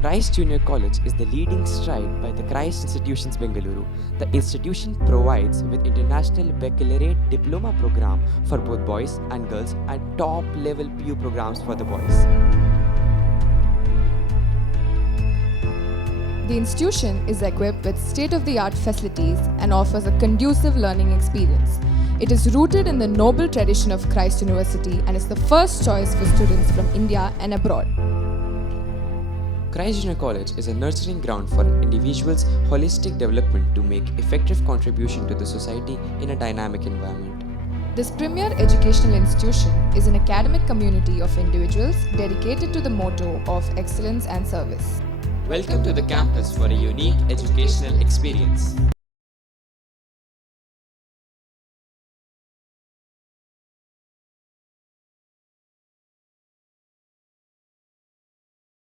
Christ Junior College is the leading stride by the Christ Institutions Bengaluru. The institution provides with international baccalaureate diploma program for both boys and girls and top level PU programs for the boys. The institution is equipped with state-of-the-art facilities and offers a conducive learning experience. It is rooted in the noble tradition of Christ University and is the first choice for students from India and abroad. Christ Junior College is a nurturing ground for individuals' holistic development to make effective contribution to the society in a dynamic environment. This premier educational institution is an academic community of individuals dedicated to the motto of excellence and service. Welcome to the campus for a unique educational experience.